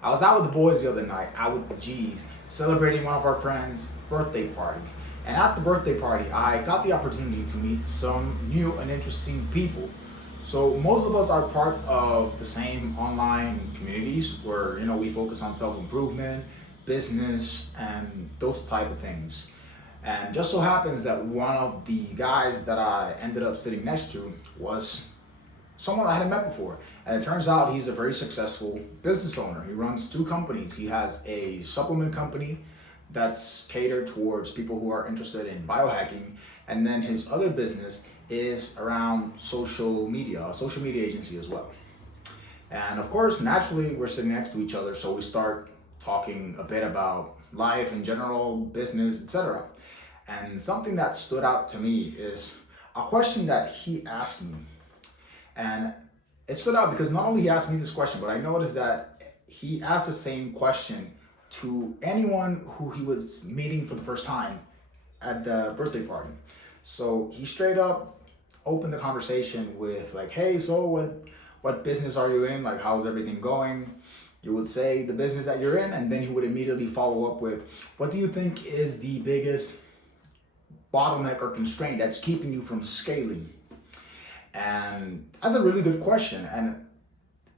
I was out with the boys the other night, out with the G's, celebrating one of our friends' birthday party. And at the birthday party, I got the opportunity to meet some new and interesting people. So most of us are part of the same online communities where we focus on self-improvement, business, and those type of things. And just so happens that one of the guys that I ended up sitting next to was someone I hadn't met before. And it turns out he's a very successful business owner. He runs two companies. He has a supplement company that's catered towards people who are interested in biohacking. And then his other business is around social media, a social media agency as well. And of course, naturally, we're sitting next to each other. So we start talking a bit about life in general, business, etc. And something that stood out to me is a question that he asked me. And it stood out because not only he asked me this question, but I noticed that he asked the same question to anyone who he was meeting for the first time at the birthday party. So he straight up opened the conversation with like, "Hey, so what business are you in? Like, how's everything going?" You would say the business that you're in, and then he would immediately follow up with, "What do you think is the biggest bottleneck or constraint that's keeping you from scaling?" And that's a really good question. And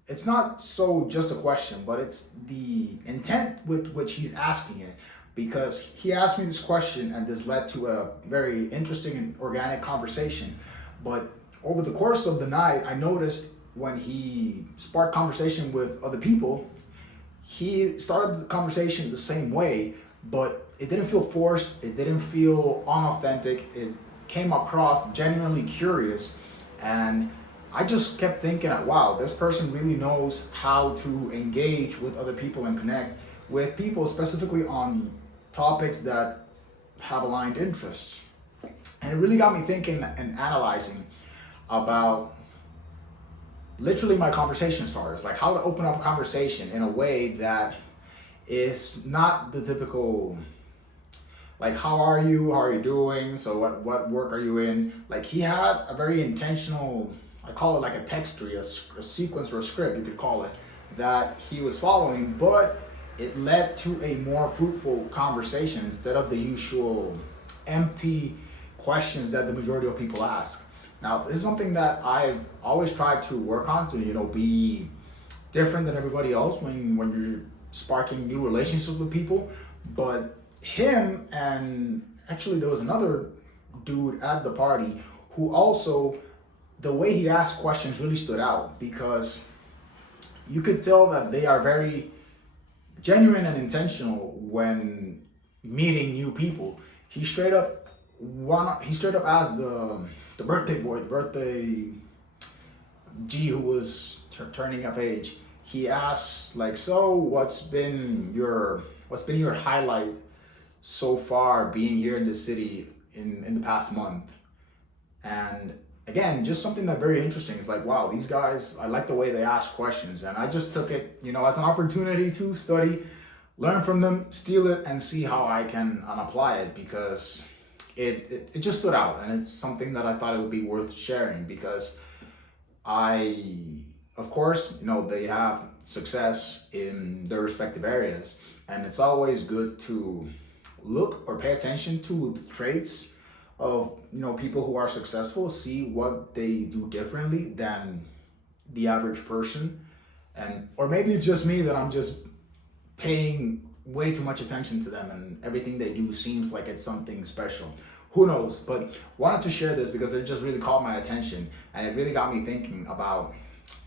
it's not so just a question, but it's the intent with which he's asking it. Because he asked me this question, and this led to a very interesting and organic conversation. But over the course of the night, I noticed when he sparked conversation with other people, he started the conversation the same way, but it didn't feel forced, it didn't feel unauthentic, it came across genuinely curious. And I just kept thinking, wow, this person really knows how to engage with other people and connect with people, specifically on topics that have aligned interests. And it really got me thinking and analyzing about literally my conversation starters, like how to open up a conversation in a way that is not the typical, like, how are you? How are you doing? So what work are you in? Like, he had a very intentional, I call it like a text tree, a sequence or a script, you could call it, that he was following, but it led to a more fruitful conversation instead of the usual empty questions that the majority of people ask. Now, this is something that I've always tried to work on to, be different than everybody else when you're sparking new relationships with people. But him, and actually there was another dude at the party who also, the way he asked questions really stood out, because you could tell that they are very genuine and intentional when meeting new people. He straight up asked the birthday boy, the birthday G who was turning of age. He asked like, "So what's been your highlight so far being here in the city in the past month?" And again, just something that very interesting. It's like, wow, these guys, I like the way they ask questions. And I just took it, as an opportunity to study, learn from them, steal it, and see how I can apply it, because it just stood out. And it's something that I thought it would be worth sharing, because of course, they have success in their respective areas. And it's always good to look or pay attention to the traits of people who are successful, see what they do differently than the average person. And or maybe it's just me that I'm just paying way too much attention to them, and everything they do seems like it's something special. Who knows? But wanted to share this because it just really caught my attention, and it really got me thinking about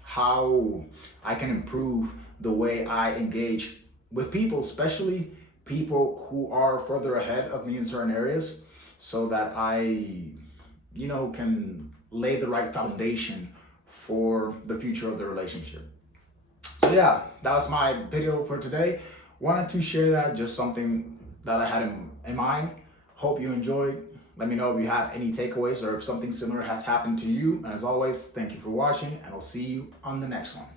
how I can improve the way I engage with people, especially people who are further ahead of me in certain areas, so that I, can lay the right foundation for the future of the relationship. So yeah, that was my video for today. Wanted to share that, just something that I had in mind. Hope you enjoyed. Let me know if you have any takeaways or if something similar has happened to you. And as always, thank you for watching, and I'll see you on the next one.